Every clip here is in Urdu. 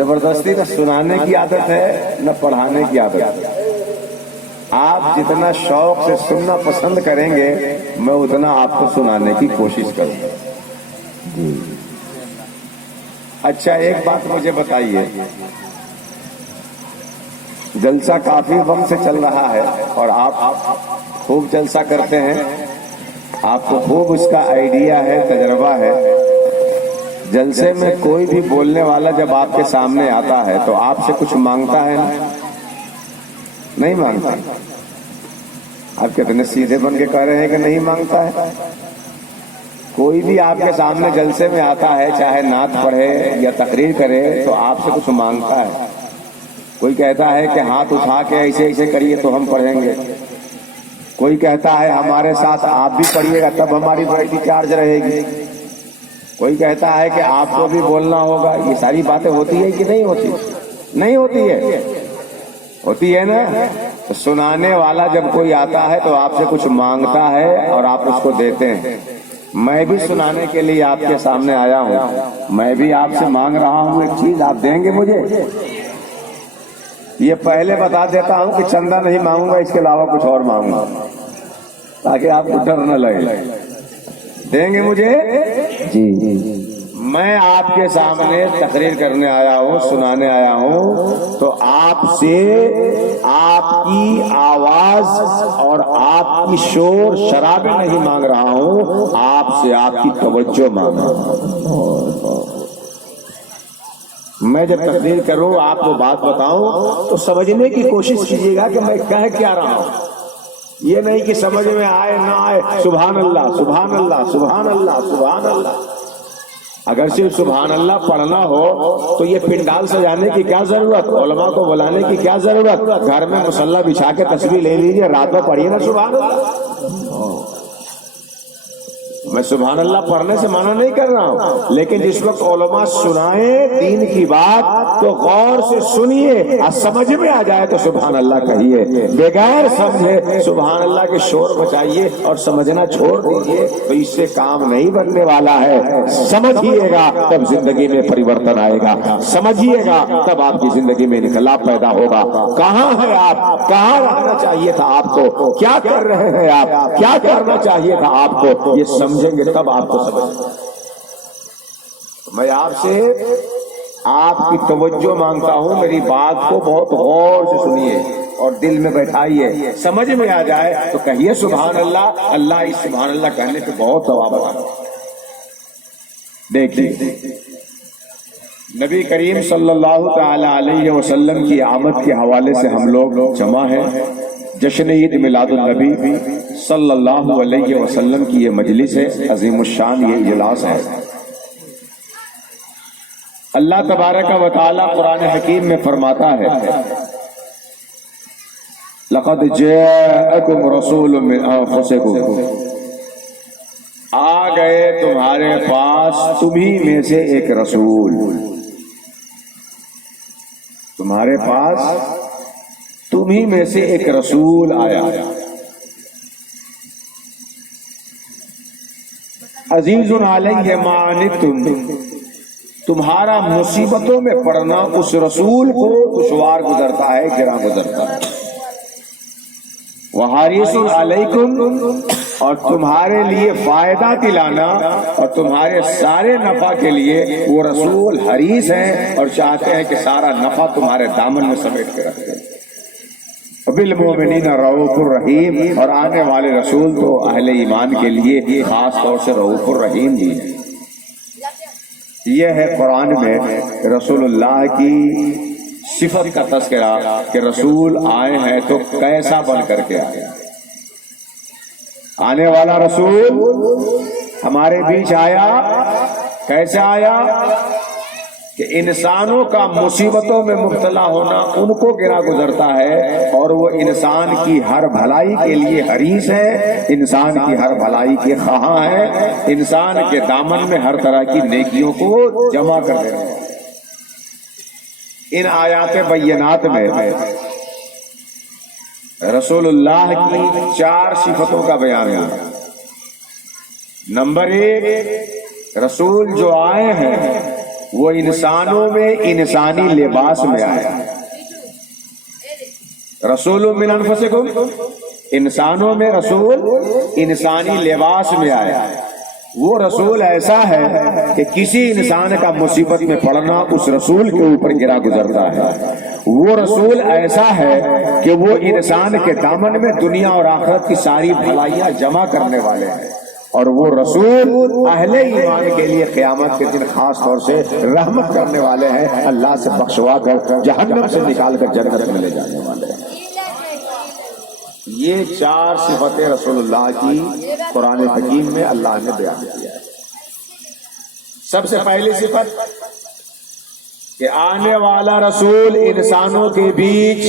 زبردستی نہ سنانے کی عادت ہے نہ پڑھانے کی عادت ہے. آپ جتنا شوق سے سننا پسند کریں گے میں اتنا آپ کو سنانے کی کوشش کروں گا. اچھا ایک بات مجھے بتائیے، جلسہ کافی وقت سے چل رہا ہے اور آپ خوب جلسہ کرتے ہیں، آپ کو خوب اس کا آئیڈیا ہے، تجربہ ہے. جلسے میں کوئی بھی بولنے والا جب آپ کے سامنے آتا ہے تو آپ سے کچھ مانگتا ہے نہیں مانگتا؟ آپ کتنے سیدھے بن کے کہہ رہے ہیں کہ نہیں مانگتا ہے. کوئی بھی آپ کے سامنے جلسے میں آتا ہے، چاہے نعت پڑھے یا تقریر کرے، تو آپ سے کچھ مانگتا ہے. کوئی کہتا ہے کہ ہاتھ اٹھا کے ایسے ایسے کریے تو ہم پڑھیں گے. کوئی کہتا ہے ہمارے ساتھ آپ بھی پڑھیے گا تب ہماری بیٹری چارج رہے گی. کوئی کہتا ہے کہ آپ کو بھی بولنا ہوگا. یہ ساری باتیں ہوتی ہے کہ نہیں ہوتی؟ نہیں ہوتی ہے، ہوتی ہے نا. تو سنانے والا جب کوئی آتا ہے تو آپ سے کچھ مانگتا ہے اور آپ اس کو دیتے ہیں. میں بھی سنانے کے لیے آپ کے سامنے آیا ہوں، میں بھی آپ سے مانگ رہا ہوں ایک چیز، آپ دیں گے مجھے؟ یہ پہلے بتا دیتا ہوں کہ چندہ نہیں مانگوں گا، اس کے علاوہ کچھ اور مانگوں گا تاکہ آپ کو ڈر نہ لگے. دیں گے مجھے؟ جی. میں آپ کے سامنے تقریر کرنے آیا ہوں، سنانے آیا ہوں، تو آپ سے آپ کی آواز اور آپ کی شور شرابے نہیں مانگ رہا ہوں، آپ سے آپ کی توجہ مانگ رہا ہوں. میں جب تقریر کروں آپ کو بات بتاؤں تو سمجھنے کی کوشش کیجیے گا کہ میں کہہ کیا رہا ہوں. یہ نہیں کہ سمجھ میں آئے نہ آئے سبحان اللہ سبحان اللہ سبحان اللہ سبحان اللہ. اگر صرف سبحان اللہ پڑھنا ہو تو یہ پنڈال سجانے کی کیا ضرورت، علماء کو بلانے کی کیا ضرورت؟ گھر میں مصلی بچھا کے تسبیح لے لیجیے، رات میں پڑھیے نا سبحان اللہ. میں سبحان اللہ پڑھنے سے منع نہیں کر رہا ہوں، لیکن جس وقت علماء سنائیں دین کی بات تو غور سے سنیے، سمجھ میں آ جائے تو سبحان اللہ کہیے، بغیر سمجھے سبحان اللہ کے شور بچائیے اور سمجھنا چھوڑ دیجیے تو اس سے کام نہیں بننے والا ہے. سمجھیے گا تب زندگی میں پریورتن آئے گا، سمجھیے گا تب آپ کی زندگی میں انقلاب پیدا ہوگا. کہاں ہے آپ؟ کہاں رہنا چاہیے تھا آپ کو؟ کیا کر رہے ہیں آپ؟ کیا کرنا چاہیے تھا آپ کو؟ یہ سمجھیں گے تب آپ کو سمجھ. میں آپ سے آپ کی توجہ مانگتا ہوں، میری بات کو بہت غور سے سنیے اور دل میں بیٹھائیے. سمجھ میں آ جائے تو کہیے سبحان اللہ. اللہ اس سبحان اللہ کہنے پہ بہت ثواب ہے. دیکھیے نبی کریم صلی اللہ تعالی علیہ وسلم کی آمد کے حوالے سے ہم لوگ جمع ہیں. جشن عید میلاد النبی صلی اللہ علیہ وسلم کی یہ مجلس ہے، عظیم الشان یہ اجلاس ہے. اللہ تبارک و تعالی قرآن حکیم میں فرماتا ہے لقد جاءکم رسول من انفسکم، آ گئے تمہارے پاس تمہیں میں سے ایک رسول. تمہارے پاس تمہیں میں سے ایک رسول آیا. عزیز علیہ ما عنتم، تمہارا مصیبتوں میں پڑنا اس رسول کو دشوار گزرتا ہے، گراں گزرتا ہے. وحریص علیکم، اور تمہارے لیے فائدہ دلانا اور تمہارے سارے نفع کے لیے وہ رسول حریص ہیں اور چاہتے ہیں کہ سارا نفع تمہارے دامن میں سمیٹ کے رکھتے ہیں. بالمؤمنین رؤوف الرحیم، اور آنے والے رسول تو اہل ایمان کے لیے خاص طور سے رؤوف الرحیم بھی ہے. یہ ہے قرآن میں رسول اللہ کی صفت کا تذکرہ کہ رسول آئے ہیں تو کیسا بن کر کے آئے. آنے والا رسول ہمارے بیچ آیا، کیسے آیا کہ انسانوں کا مصیبتوں میں مبتلا ہونا ان کو گرا گزرتا ہے اور وہ انسان کی ہر بھلائی کے لیے حریص ہے، انسان کی ہر بھلائی کے خواہاں ہے، انسان کے دامن میں ہر طرح کی نیکیوں کو جمع کر رہے ہیں. ان آیات بینات میں رسول اللہ کی 4 صفتوں کا بیان ہے. نمبر 1، رسول جو آئے ہیں وہ انسانوں میں انسانی لباس میں آیا. رسول من انفسکم، انسانوں میں رسول انسانی لباس میں آیا. وہ رسول ایسا ہے کہ کسی انسان کا مصیبت میں پڑنا اس رسول کے اوپر گرا گزرتا ہے. وہ رسول ایسا ہے کہ وہ انسان کے دامن میں دنیا اور آخرت کی ساری بھلائیاں جمع کرنے والے ہیں. اور وہ رسول اہل ایمان کے لیے قیامت کے دن خاص طور سے رحمت کرنے والے ہیں، اللہ سے بخشوا کر جہنم سے نکال کر جنت میں لے جانے والے ہیں. یہ 4 صفتیں رسول اللہ کی قرآن حکیم میں اللہ نے بیان کیا ہے. سب سے پہلی صفت کہ آنے والا رسول انسانوں کے بیچ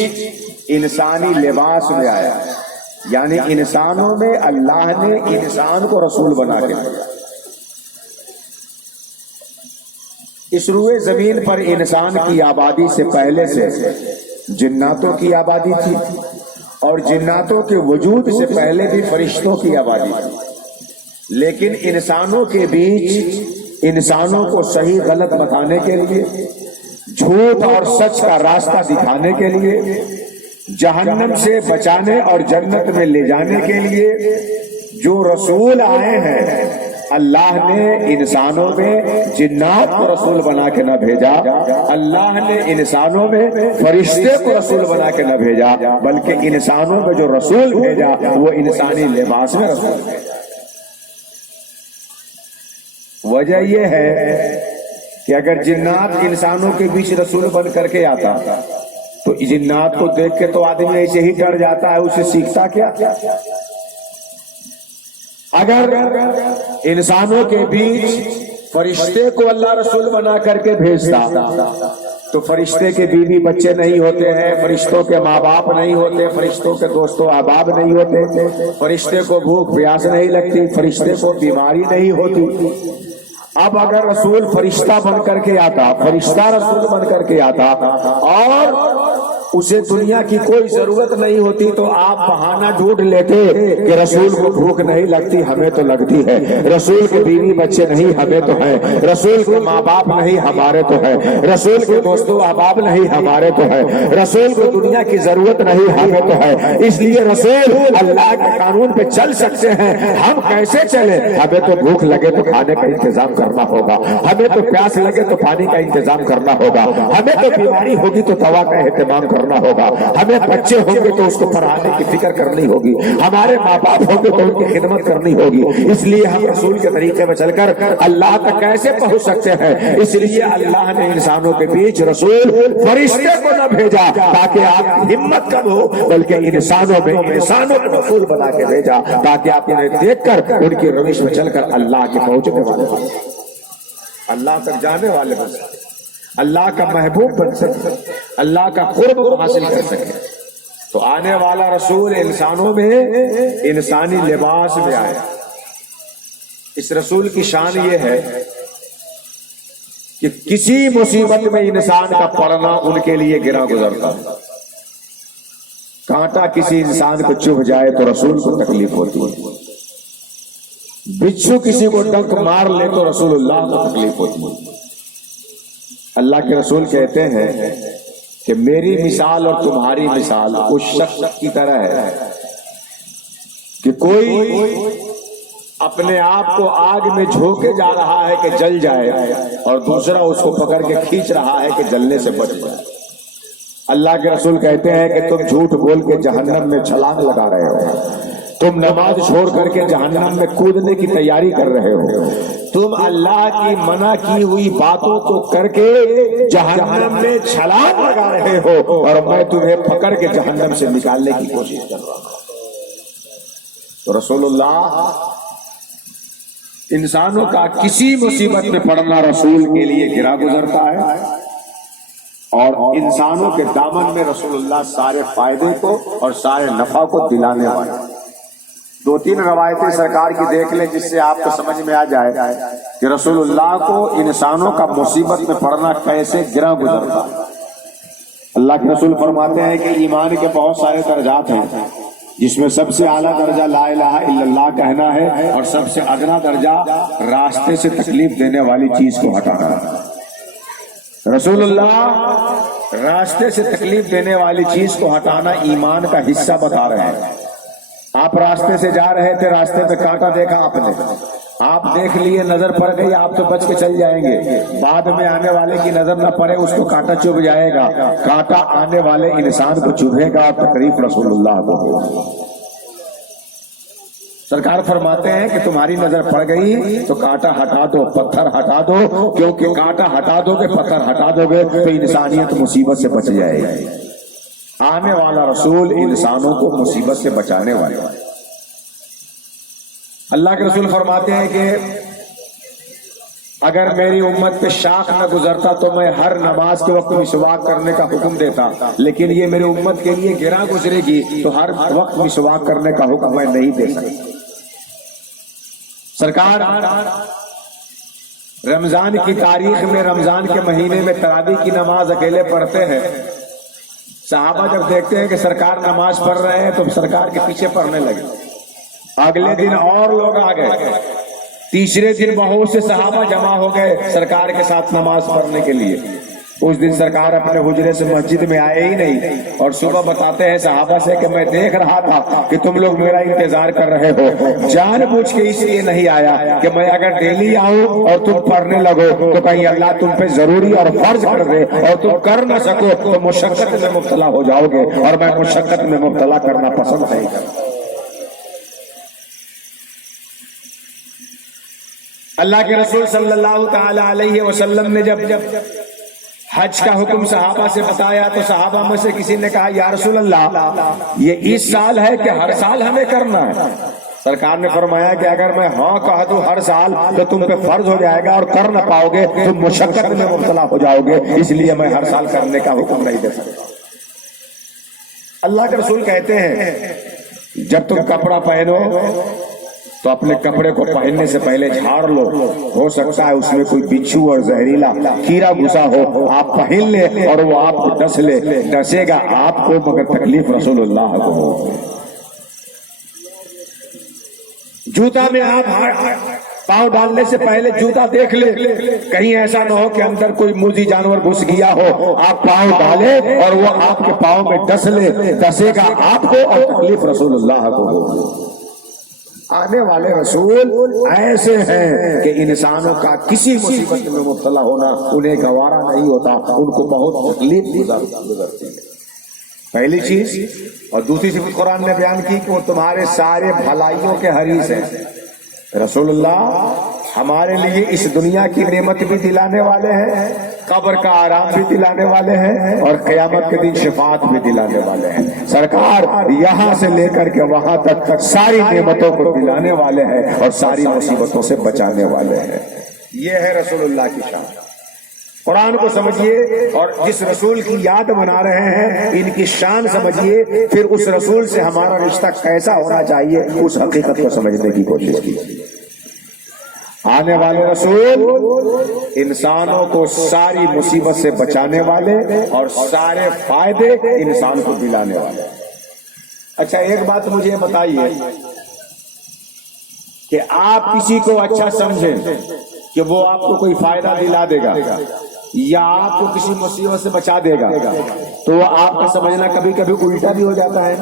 انسانی لباس میں آیا، یعنی انسانوں میں اللہ نے انسان کو رسول بنا کے دیا. اس روئے زمین پر انسان کی آبادی سے پہلے سے جناتوں کی آبادی تھی، اور جناتوں کے وجود سے پہلے بھی فرشتوں کی آبادی تھی. لیکن انسانوں کے بیچ انسانوں کو صحیح غلط بتانے کے لیے، جھوٹ اور سچ کا راستہ دکھانے کے لیے، جہنم سے بچانے اور جنت میں لے جانے کے لیے جو رسول آئے ہیں، اللہ نے انسانوں میں جنات کو رسول بنا کے نہ بھیجا، اللہ نے انسانوں میں فرشتے کو رسول بنا کے نہ بھیجا، بلکہ انسانوں میں جو رسول بھیجا وہ انسانی لباس میں رسول بھیجا. وجہ یہ ہے کہ اگر جنات انسانوں کے بیچ رسول بن کر کے آتا تو جنات کو دیکھ کے تو آدمی ایسے ہی ڈر جاتا ہے، اسے سیکھتا کیا؟ اگر انسانوں کے بیچ فرشتے کو اللہ رسول بنا کر کے بھیجتا تو فرشتے کے بیوی بچے نہیں ہوتے ہیں، فرشتوں کے ماں باپ نہیں ہوتے، فرشتوں کے دوستوں احباب نہیں ہوتے، فرشتے کو بھوک پیاس نہیں لگتی، فرشتے کو بیماری نہیں ہوتی. اب اگر رسول فرشتہ بن کر کے آتا، فرشتہ رسول بن کر کے آتا اور اسے دنیا کی کوئی ضرورت نہیں ہوتی تو آپ بہانہ ڈھونڈ لیتے کہ رسول کو بھوک نہیں لگتی، ہمیں تو لگتی ہے. رسول کے بیوی بچے نہیں، ہمیں تو ہے. رسول کے ماں باپ نہیں، ہمارے تو ہے. رسول کے دوستوں احباب نہیں، ہمارے تو ہے. رسول کو دنیا کی ضرورت نہیں، ہمیں تو ہے. اس لیے رسول اللہ کے قانون پہ چل سکتے ہیں، ہم کیسے چلیں؟ ہمیں تو بھوک لگے تو کھانے کا انتظام کرنا ہوگا، ہمیں تو پیاس لگے تو پانی کا انتظام کرنا ہوگا، ہمیں تو بیماری ہوگی تو دوا کا اہتمام کرنا ہوگا، ہمیں بچے ہوں گے تو اس کو پڑھانے کی فکر کرنی ہوگی، ہمارے ماں باپ ہوں گے تو ان کی خدمت کرنی ہوگی. اس لیے ہم رسول کے طریقے میں چل کر اللہ تک کیسے پہنچ سکتے ہیں؟ اس لیے اللہ نے انسانوں کے بیچ رسول فرشتے کو نہ بھیجا تاکہ آپ کی ہمت کم ہو، بلکہ انسانوں میں انسانوں کو رسول بنا کے بھیجا تاکہ آپ انہیں دیکھ کر ان کی روش میں چل کر اللہ کے پہنچنے والے بن سکیں، اللہ تک جانے والے بن سکیں، اللہ کا محبوب بن سکے، اللہ کا قرب حاصل کر سکے. تو آنے والا رسول انسانوں میں انسانی لباس میں آیا. اس رسول کی شان یہ ہے کہ کسی مصیبت میں انسان کا پڑنا ان کے لیے گرا گزرتا. کانٹا کسی انسان کو چبھ جائے تو رسول کو تکلیف ہوتی ہے، بچھو کسی کو ڈنک مار لے تو رسول اللہ کو تکلیف ہوتی ہے. اللہ کے رسول کہتے ہیں کہ میری مثال اور تمہاری مثال اس شخص کی طرح ہے کہ کوئی اپنے آپ کو آگ میں جھونکے جا رہا ہے کہ جل جائے اور دوسرا اس کو پکڑ کے کھینچ رہا ہے کہ جلنے سے بچ جائے. اللہ کے رسول کہتے ہیں کہ تم جھوٹ بول کے جہنم میں چھلانگ لگا رہے ہو، تم نماز چھوڑ کر کے جہنم میں کودنے کی تیاری کر رہے ہو، تم اللہ کی منع کی ہوئی باتوں کو کر کے جہنم میں چھلانگ لگا رہے ہو اور میں تمہیں پکڑ کے جہنم سے نکالنے کی کوشش کر رہا ہوں. تو رسول اللہ انسانوں کا کسی مصیبت میں پڑنا رسول کے لیے گرا گزرتا ہے، اور انسانوں کے دامن میں رسول اللہ سارے فائدے کو اور سارے نفع کو دلانے والے. 2-3 روایتیں سرکار کی دیکھ لیں جس سے آپ کو سمجھ میں آ جائے کہ رسول اللہ کو انسانوں کا مصیبت میں پڑنا کیسے گرا گزرتا. اللہ کے رسول فرماتے ہیں کہ ایمان کے بہت سارے درجات ہیں، جس میں سب سے اعلیٰ درجہ لا الہ الا اللہ کہنا ہے اور سب سے ادنا درجہ راستے سے تکلیف دینے والی چیز کو ہٹانا ہے. رسول اللہ راستے سے تکلیف دینے والی چیز کو ہٹانا ایمان کا حصہ بتا رہے ہیں۔ آپ راستے سے جا رہے تھے، راستے پہ کانٹا دیکھا آپ نے، آپ دیکھ لیے، نظر پڑ گئی، آپ تو بچ کے چل جائیں گے، بعد میں آنے والے کی نظر نہ پڑے اس کو کانٹا چبھ جائے گا، کانٹا آنے والے انسان کو چبھے گا، تکلیف رسول اللہ کو ہوگی۔ سرکار فرماتے ہیں کہ تمہاری نظر پڑ گئی تو کانٹا ہٹا دو، پتھر ہٹا دو، کیونکہ کانٹا ہٹا دو گے، پتھر ہٹا دو گے تو انسانیت مصیبت سے بچ جائے گی۔ آنے والا رسول انسانوں کو مصیبت سے بچانے والا۔ اللہ کے رسول فرماتے ہیں کہ اگر میری امت پہ شاخ نہ گزرتا تو میں ہر نماز کے وقت مسواک کرنے کا حکم دیتا، لیکن یہ میری امت کے لیے گرا گزرے گی تو ہر وقت مسواک کرنے کا حکم میں نہیں دے سکتا۔ سرکار رمضان کی تاریخ میں، رمضان کے مہینے میں تراویح کی نماز اکیلے پڑھتے ہیں۔ صحابہ جب دیکھتے ہیں کہ سرکار نماز پڑھ رہے ہیں تو سرکار کے پیچھے پڑھنے لگے۔ اگلے دن اور لوگ آ گئے، تیسرے دن بہت سے صحابہ جمع ہو گئے سرکار کے ساتھ نماز پڑھنے کے لیے۔ اس دن سرکار اپنے حجرے سے مسجد میں آئے ہی نہیں، اور صبح بتاتے ہیں صحابہ سے کہ میں دیکھ رہا تھا کہ تم لوگ میرا انتظار کر رہے ہو، جان بوجھ کے اس لیے نہیں آیا کہ میں اگر ڈیلی آؤں اور تم پڑھنے لگو تو کہیں اللہ تم پہ ضروری اور فرض کر دے اور تم کر نہ سکو تو مشقت میں مبتلا ہو جاؤ گے، اور میں مشقت میں مبتلا کرنا پسند نہیں کرتا۔ اللہ کے رسول صلی اللہ تعالی علیہ وسلم نے جب حج کا حکم صحابہ سے بتایا تو صحابہ میں سے کسی نے کہا یا رسول اللہ یہ اس سال ہے کہ ہر سال ہمیں کرنا ہے؟ سرکار نے فرمایا کہ اگر میں ہاں کہا دوں ہر سال تو تم پہ فرض ہو جائے گا اور کر نہ پاؤ گے، تم مشقت میں مبتلا ہو جاؤ گے، اس لیے میں ہر سال کرنے کا حکم نہیں دے سکتا۔ اللہ کے رسول کہتے ہیں جب تم کپڑا پہنو تو اپنے کپڑے کو پہننے سے پہلے جھاڑ لو، ہو سکتا ہے اس میں کوئی بچھو اور زہریلا کیڑا گھسا ہو، آپ پہن لے اور وہ آپ کو ڈس لے، ڈسے گا آپ کو مگر تکلیف رسول اللہ کو ہو۔ جوتا میں آپ پاؤں ڈالنے سے پہلے جوتا دیکھ لے، کہیں ایسا نہ ہو کہ اندر کوئی موذی جانور گھس گیا ہو، آپ پاؤں ڈالے اور وہ آپ کے پاؤں میں ڈس لے، ڈسے گا آپ کو اور تکلیف رسول اللہ کو ہو۔ آنے والے رسول ایسے ہیں کہ انسانوں کا کسی مصیبت میں مبتلا ہونا انہیں گوارا نہیں ہوتا، ان کو بہت تکلیف گزرتی ہے، پہلی چیز۔ اور دوسری چیز قرآن نے بیان کی کہ وہ تمہارے سارے بھلائیوں کے حریث ہیں۔ رسول اللہ ہمارے لیے اس دنیا کی نعمت بھی دلانے والے ہیں، قبر کا آرام بھی دلانے والے ہیں، اور قیامت کے دن شفاعت بھی دلانے والے ہیں۔ سرکار یہاں سے لے کر کے وہاں تک ساری نعمتوں کو دلانے والے ہیں اور ساری مصیبتوں سے بچانے والے ہیں۔ یہ ہے رسول اللہ کی شان۔ قرآن کو سمجھیے اور جس رسول کی یاد منا رہے ہیں ان کی شان سمجھیے، پھر اس رسول سے ہمارا رشتہ کیسا ہونا چاہیے اس حقیقت کو سمجھنے کی کوشش کیجیے۔ آنے والے رسول انسانوں کو ساری مصیبت سے بچانے والے اور سارے فائدے انسان کو دلانے والے۔ اچھا ایک بات مجھے بتائیے کہ آپ کسی کو اچھا سمجھیں کہ وہ آپ کو کوئی فائدہ دلا دے گا یا آپ کو کسی مصیبت سے بچا دے گا، تو وہ آپ کا سمجھنا کبھی کبھی الٹا بھی ہو جاتا ہے۔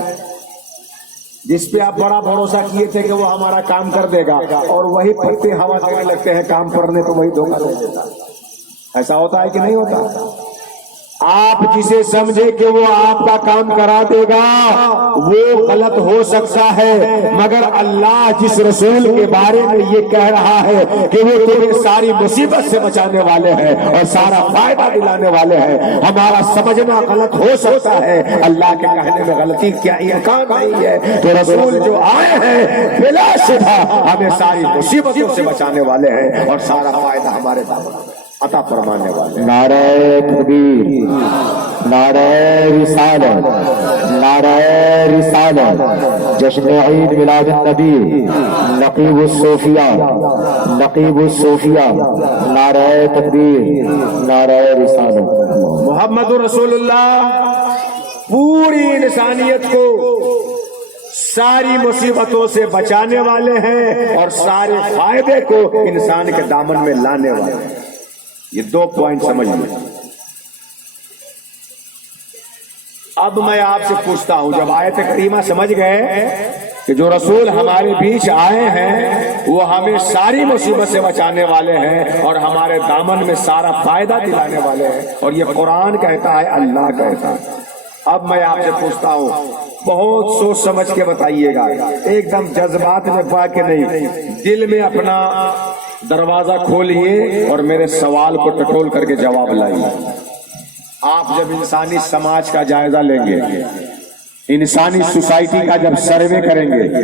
جس پہ آپ بڑا بھروسہ کیے تھے کہ وہ ہمارا کام کر دے گا اور وہی پتے ہوا دینے لگتے ہیں کام کرنے تو وہی دھوکہ دے دیتا ہے۔ ایسا ہوتا ہے کہ نہیں ہوتا؟ آپ جسے سمجھے کہ وہ آپ کا کام کرا دے گا وہ غلط ہو سکتا ہے، مگر اللہ جس رسول کے بارے میں یہ کہہ رہا ہے کہ وہ تمہیں ساری مصیبت سے بچانے والے ہیں اور سارا فائدہ دلانے والے ہیں، ہمارا سمجھنا غلط ہو سکتا ہے، اللہ کے کہنے میں غلطی کیا امکان نہیں ہے۔ تو رسول جو آئے ہیں بلا شبہ ہمیں ساری مصیبتوں سے بچانے والے ہیں اور سارا فائدہ ہمارے دامن عطا فرمانے والے۔ نعرہ تکبیر، نعرہ رسالت، نعرہ رسالت، جشن عید میلاد النبی، نقیب الصوفیہ، نقیب الصوفیہ، نعرہ تکبیر، نعرہ رسالت۔ محمد رسول اللہ پوری انسانیت کو ساری مصیبتوں سے بچانے والے ہیں اور سارے فائدے کو انسان کے دامن میں لانے والے ہیں۔ یہ دو پوائنٹ سمجھ لیں۔ اب میں آپ سے پوچھتا ہوں، جب آیت کریمہ سمجھ گئے کہ جو رسول ہمارے بیچ آئے ہیں وہ ہمیں ساری مصیبت سے بچانے والے ہیں اور ہمارے دامن میں سارا فائدہ دلانے والے ہیں، اور یہ قرآن کہتا ہے، اللہ کہتا ہے، اب میں آپ سے پوچھتا ہوں، بہت سوچ سمجھ کے بتائیے گا، ایک دم جذبات میں پا کے نہیں، دل میں اپنا دروازہ کھولیے اور میرے سوال کو ٹٹول کر کے جواب لائیے۔ آپ جب انسانی سماج کا جائزہ لیں گے، انسانی سوسائٹی کا جب سروے کریں گے،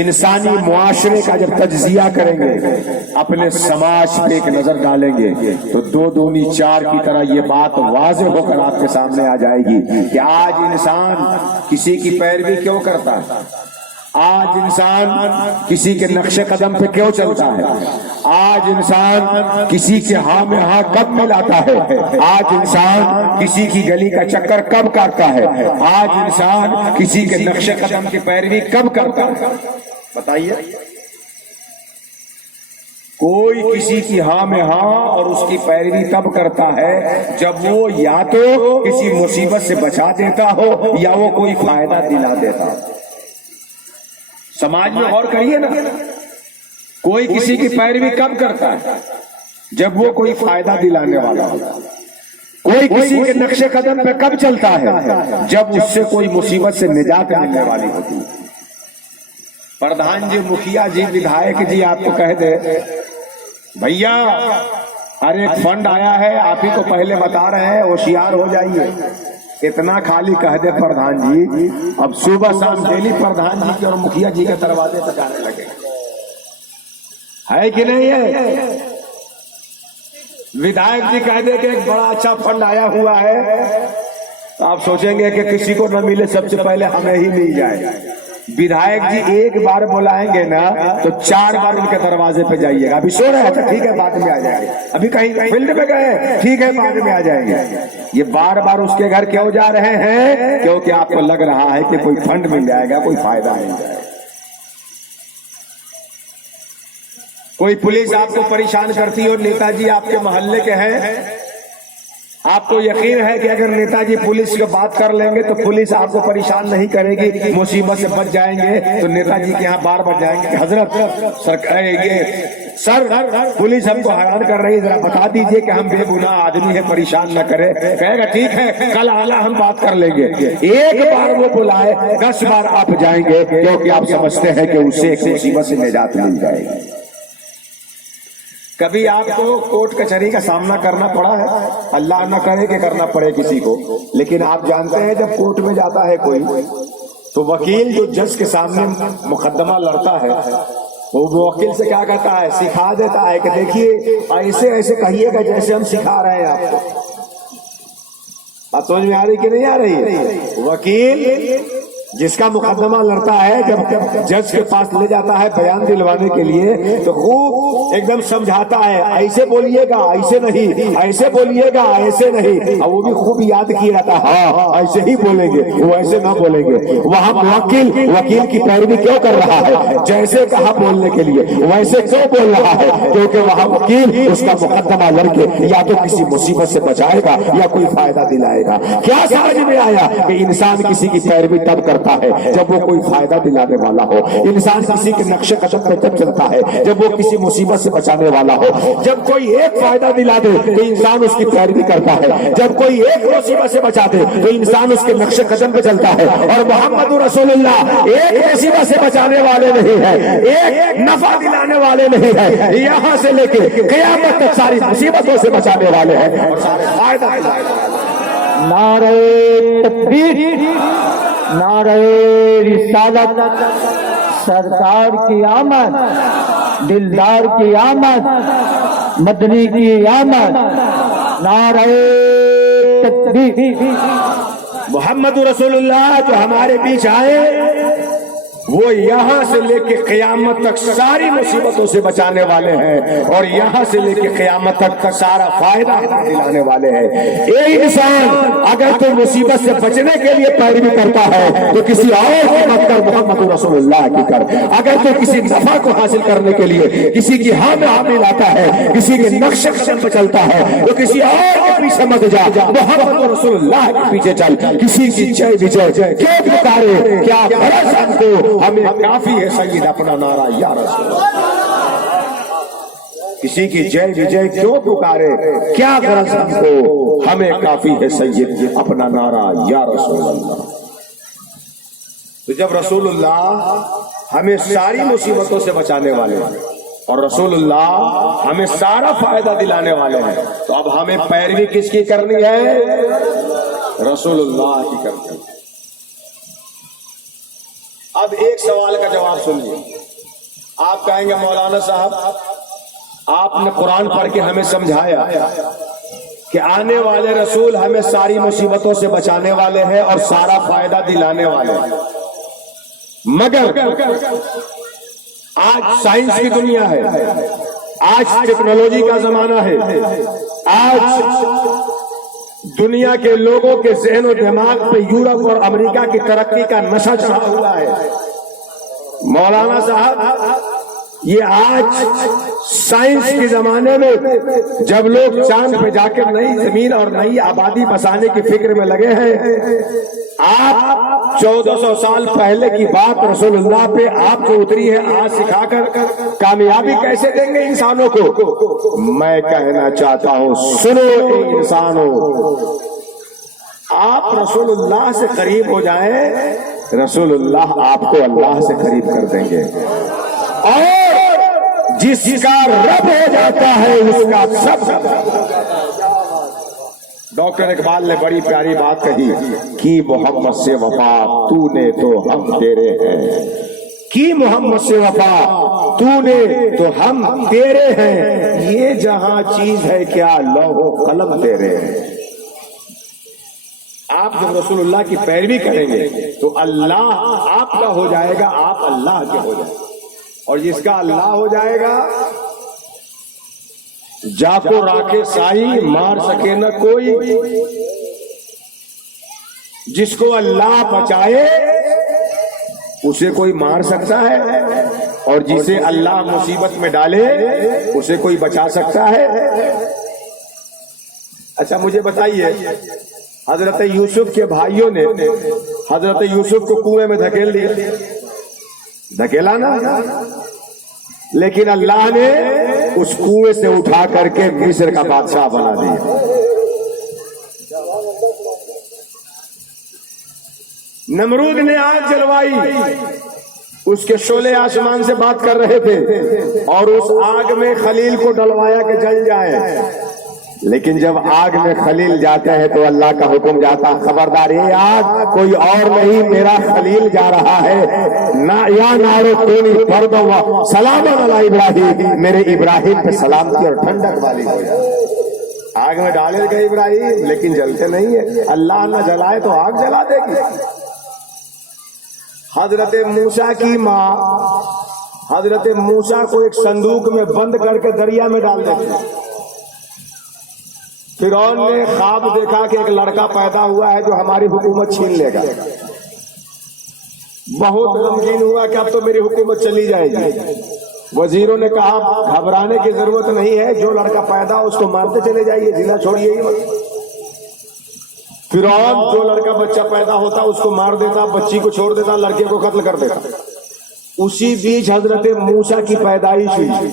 انسانی معاشرے کا جب تجزیہ کریں گے، اپنے سماج پہ ایک نظر ڈالیں گے تو 2 دونی 4 کی طرح یہ بات واضح ہو کر آپ کے سامنے آ جائے گی کہ آج انسان کسی کی پیروی کیوں کرتا ہے، آج انسان کسی کے نقش قدم پہ کیوں چلتا ہے، آج انسان کسی کے ہاں میں ہاں کب ملاتا ہے، آج انسان کسی کی گلی کا چکر کب کاٹتا ہے، آج انسان کسی کے نقش قدم کی پیروی کب کرتا ہے، بتائیے۔ کوئی کسی کی ہاں میں ہاں اور اس کی پیروی تب کرتا ہے جب وہ یا تو کسی مصیبت سے بچا دیتا ہو یا وہ کوئی فائدہ دلا دیتا ہو۔ سماج میں غور کریے نا، کوئی کسی کی پیروی کب کرتا ہے جب وہ کوئی فائدہ دلانے والا ہوتا ہے، کوئی کسی کے نقش قدم پہ کب چلتا ہے جب اس سے کوئی مصیبت سے نجات ملنے والی ہوتی ہے۔ پردھان جی، مکھیا جی، ودھائک جی آپ کو کہہ دے بھیا ارے ایک فنڈ آیا ہے، آپ ہی کو پہلے بتا رہے ہیں، ہوشیار ہو جائیے، اتنا خالی کہہ دے پردھان جی، اب صبح شام ڈیلی پردھان جی کے اور مکھیا جی کے دروازے تک آنے لگے، ہے کہ نہیں ہے؟ ودھائک جی کہہ دے کہ ایک بڑا اچھا فنڈ آیا ہوا ہے، تو آپ سوچیں گے کہ کسی کو نہ ملے سب سے پہلے ہمیں ہی مل جائے۔ ودھائک جی ایک بار بلائیں گے نا تو 4 بار ان کے دروازے پہ جائیے گا، ابھی سو رہے ہیں ٹھیک ہے بعد میں آ جائیں گے، ابھی کہیں فیلڈ میں گئے ٹھیک ہے بعد میں آ جائیں گے۔ یہ بار بار اس کے گھر کیوں جا رہے ہیں؟ کیونکہ آپ کو لگ رہا ہے کہ کوئی فنڈ مل جائے گا، کوئی فائدہ مل جائے گا۔ کوئی پولیس آپ کو پریشان کرتی اور نیتا جی آپ کے محلے کے ہیں، آپ کو یقین ہے کہ اگر نیتا جی پولیس سے بات کر لیں گے تو پولیس آپ کو پریشان نہیں کرے گی، مصیبت سے بچ جائیں گے، تو نیتا جی کے یہاں بار بار جائیں گے، حضرت سر پولیس ہم کو حیران کر رہی ہے، ذرا بتا دیجئے کہ ہم بے گناہ آدمی ہیں، پریشان نہ کرے، کہے گا ٹھیک ہے کل آنا ہم بات کر لیں گے۔ ایک بار وہ بلائے 10 بار آپ جائیں گے، کیونکہ آپ سمجھتے ہیں کہ اس سے ایک مصیبت سے نجات مل جائے گی۔ کبھی آپ کو کورٹ کچہری کا سامنا کرنا پڑا ہے؟ اللہ نہ کرے کہ کرنا پڑے کسی کو، لیکن آپ جانتے ہیں جب کورٹ میں جاتا ہے کوئی تو وکیل جو جج کے سامنے مقدمہ لڑتا ہے وہ وکیل سے کیا کہتا ہے، سکھا دیتا ہے کہ دیکھیے ایسے ایسے کہیے گا جیسے ہم سکھا رہے ہیں آپ کو۔ بات سمجھ میں آ رہی کہ نہیں آ رہی؟ وکیل جس کا مقدمہ لڑتا ہے جب جج کے پاس لے جاتا ہے بیان دلوانے کے لیے تو خوب ایک دم سمجھاتا ہے، ایسے بولیے گا ایسے نہیں، ایسے بولیے گا ایسے نہیں، اور وہ بھی خوب یاد کیا جاتا ہے ہاں ایسے ہی بولیں گے، وہ ایسے نہ بولیں گے۔ وہاں وکیل کی پیروی کیوں کر رہا ہے؟ جیسے کہا بولنے کے لیے ویسے کیوں بول رہا ہے؟ کیونکہ وہاں وکیل اس کا مقدمہ لڑ کے یا تو کسی مصیبت سے بچائے گا یا کوئی فائدہ دلائے گا۔ کیا سمجھ میں آیا کہ انسان کسی کی پیروی تب کرتا ہے جب وہ کوئی فائدہ دلانے والا ہو، انسان کسی کے نقش قدم پہ تب چلتا ہے جب وہ کسی مصیبت سے بچانے والا ہو۔ جب کوئی ایک فائدہ دلا دے تو انسان اس کی پیروی کرتا ہے، جب کوئی ایک مصیبت سے بچا دے تو انسان اس کے نقش قدم پہ چلتا ہے۔ اور محمد رسول اللہ ایک مصیبت سے بچانے والے نہیں ہیں، ایک نفع دلانے والے نہیں ہیں، یہاں سے لے کے قیامت تک ساری مصیبتوں سے بچانے والے ہیں اور سارے فائدہ دلانے والے ہیں۔ نعرہ تکبیر، نعرہ رسالت، سرکار کی آمد، دلدار کی آمد، مدنی کی آمد، نعرہ تکبیر۔ محمد رسول اللہ جو ہمارے بیچ آئے وہ یہاں سے لے کے قیامت تک ساری مصیبتوں سے بچانے والے ہیں اور یہاں سے لے کے قیامت تک سارا فائدہ دلانے والے ہیں۔ ایک انسان اگر تو مصیبت سے بچنے کے لیے پیروی کرتا ہے تو کسی اور کی مت کر، محمد رسول اللہ کی کر۔ اگر تو کسی نفع کو حاصل کرنے کے لیے کسی کی ہاں میں ہاں لاتا ہے، کسی کے نقش قدم پہ چلتا ہے تو کسی اور کے پیچھے مت جا، محمد رسول اللہ کے پیچھے چل۔ کسی کی جے وجے کیوں پکارے، کیا غرض ہم کو، ہمیں کافی ہے سید اپنا نعرہ یا رسول اللہ۔ کسی کی جے وجے کیوں پکارے، کیا غرض ہم کو، ہمیں کافی ہے سید اپنا نعرہ یا رسول اللہ۔ تو جب رسول اللہ ہمیں ساری مصیبتوں سے بچانے والے ہیں اور رسول اللہ ہمیں سارا فائدہ دلانے والے ہیں، تو اب ہمیں پیروی کس کی کرنی ہے؟ رسول اللہ کی کرنی ہے۔ اب ایک سوال کا جواب سنیے۔ آپ کہیں گے مولانا صاحب آپ نے قرآن پڑھ کے ہمیں سمجھایا کہ آنے والے رسول ہمیں ساری مصیبتوں سے بچانے والے ہیں اور سارا فائدہ دلانے والے ہیں، مگر آج سائنس کی دنیا ہے، آج ٹیکنالوجی کا زمانہ ہے، آج دنیا کے لوگوں کے ذہن و دماغ پہ یورپ اور امریکہ کی ترقی کا نشہ چڑھا ہوا ہے۔ مولانا صاحب یہ آج سائنس کے زمانے میں جب لوگ چاند پہ جا کر نئی زمین اور نئی آبادی بسانے کی فکر میں لگے ہیں، آپ 1400 سال پہلے کی بات رسول اللہ پہ آپ کو اتری ہے، آج سکھا کر کامیابی کیسے دیں گے انسانوں کو؟ میں کہنا چاہتا ہوں سنو اے انسانوں، آپ رسول اللہ سے قریب ہو جائیں، رسول اللہ آپ کو اللہ سے قریب کر دیں گے، اور جس کا رب ہو جاتا ہے اس کا سب۔ ڈاکٹر اقبال نے بڑی پیاری بات کہی کہ محمد سے وفا تو نے تو ہم تیرے ہیں، کی محمد سے وفا تو نے تو ہم تیرے ہیں، یہ جہاں چیز ہے کیا لوح و قلم تیرے ہیں۔ آپ جب رسول اللہ کی پیروی کریں گے تو اللہ آپ کا ہو جائے گا، آپ اللہ کے ہو جائے گا، اور جس کا اللہ ہو جائے گا جا کو راکھے سائی مار سکے نہ کوئی، جس کو اللہ بچائے اسے کوئی مار سکتا ہے، اور جسے اللہ مصیبت میں ڈالے اسے کوئی بچا سکتا ہے۔ اچھا مجھے بتائیے، حضرت یوسف کے بھائیوں نے حضرت یوسف کو کنویں میں دھکیل دیا، دھکیلا نا، لیکن اللہ نے اس کنویں سے اٹھا کر کے مصر کا بادشاہ بنا دیا۔ نمرود نے آگ جلوائی، اس کے شعلے آسمان سے بات کر رہے تھے، اور اس آگ میں خلیل کو ڈلوایا کہ جل جائے، لیکن جب آگ میں خلیل جاتے ہیں تو اللہ کا حکم جاتا، خبردار یہ آگ کوئی اور نہیں، میرا خلیل جا رہا ہے، یا نارو کونی فرد و سلام علی ابراہیم، میرے ابراہیم پہ سلامتی اور ٹھنڈک والی ہو جائے۔ آگ میں ڈالے گئے ابراہیم لیکن جلتے نہیں ہے، اللہ نہ جلائے تو آگ جلا دے گی۔ حضرت موسیٰ کی ماں حضرت موسیٰ کو ایک صندوق میں بند کر کے دریا میں ڈال دیتی۔ فرعون نے خواب دیکھا کہ ایک لڑکا پیدا ہوا ہے جو ہماری حکومت چھین لے گا، بہت غمگین ہوا کہ اب تو میری حکومت چلی جائے گی۔ وزیروں نے کہا گھبرانے کی ضرورت نہیں ہے، جو لڑکا پیدا ہو اس کو مارتے چلے جائیے، ضلع چھوڑیے ہی مت۔ فرعون جو لڑکا بچہ پیدا ہوتا اس کو مار دیتا، بچی کو چھوڑ دیتا، لڑکے کو قتل کر دیتا۔ اسی بیچ حضرت موسیٰ کی پیدائش ہوئی۔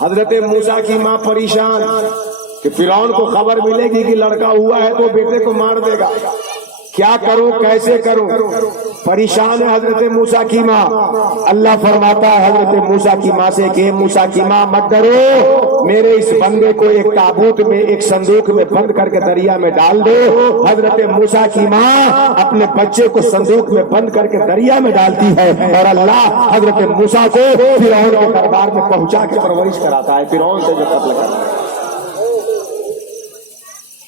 حضرت موسیٰ کی ماں پریشان کہ فرعون کو خبر ملے گی کہ لڑکا ہوا ہے تو بیٹے کو مار دے گا، کیا کروں کیسے کروں، پریشان ہے حضرت موسیٰ کی ماں۔ اللہ فرماتا ہے حضرت موسیٰ کی ماں سے کہ موسیٰ کی ماں مت ڈرو، میرے اس بندے کو ایک تابوت میں ایک صندوق میں بند کر کے دریا میں ڈال دو۔ حضرت موسیٰ کی ماں اپنے بچے کو صندوق میں بند کر کے دریا میں ڈالتی ہے، اور اللہ حضرت موسیٰ کو فرعون کے دربار میں پہنچا کے پرورش کراتا ہے، فرعون سے جو قتل کرتا ہے۔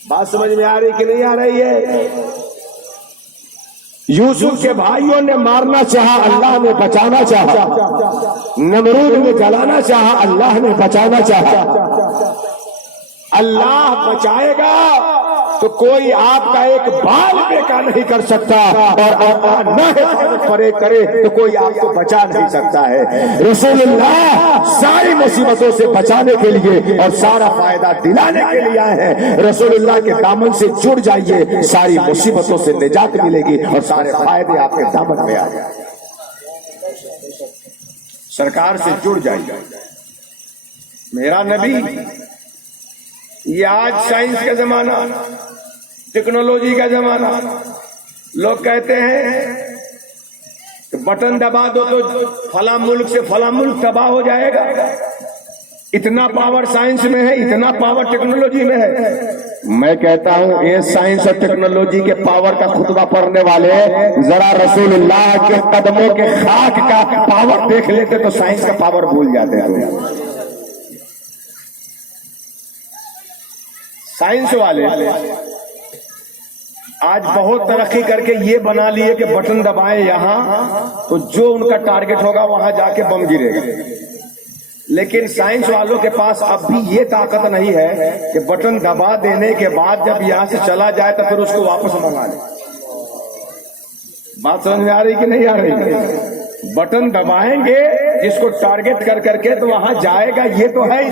بات سمجھ میں آ رہی کہ نہیں آ رہی ہے؟ یوسف کے بھائیوں نے مارنا چاہا، اللہ نے بچانا چاہا۔ نمرود نے جلانا چاہا، اللہ نے بچانا چاہا۔ اللہ بچائے گا تو کوئی آپ کا ایک بال بیکا نہیں کر سکتا، اور نہ پرے کرے تو کوئی آپ کو بچا نہیں سکتا ہے۔ رسول اللہ ساری مصیبتوں سے بچانے کے لیے اور سارا فائدہ دلانے کے لیے آئے ہیں۔ رسول اللہ کے دامن سے جڑ جائیے، ساری مصیبتوں سے نجات ملے گی اور سارے فائدے آپ کے دامن میں آ جائیں۔ سرکار سے جڑ جائیے۔ میرا نبی، یہ آج سائنس کا زمانہ، ٹیکنالوجی کا زمانہ، لوگ کہتے ہیں کہ بٹن دبا دو تو فلاں ملک سے فلاں ملک تباہ ہو جائے گا۔ اتنا پاور سائنس میں ہے، اتنا پاور ٹیکنالوجی میں ہے۔ میں کہتا ہوں یہ سائنس اور ٹیکنالوجی کے پاور کا خطبہ پڑھنے والے ذرا رسول اللہ کے قدموں کے خاک کا پاور دیکھ لیتے تو سائنس کا پاور بھول جاتے ہیں۔ سائنس والے آج بہت ترقی کر کے یہ بنا لیے کہ بٹن دبائیں یہاں تو جو ان کا ٹارگٹ ہوگا وہاں جا کے بم گرے گا، لیکن سائنس والوں کے پاس اب بھی یہ طاقت نہیں ہے کہ بٹن دبا دینے کے بعد جب یہاں سے چلا جائے تو پھر اس کو واپس منگا لے۔ بات سمجھ میں آ رہی کہ نہیں آ رہی؟ بٹن دبائیں گے جس کو ٹارگٹ کر کے تو وہاں جائے گا، یہ تو ہے۔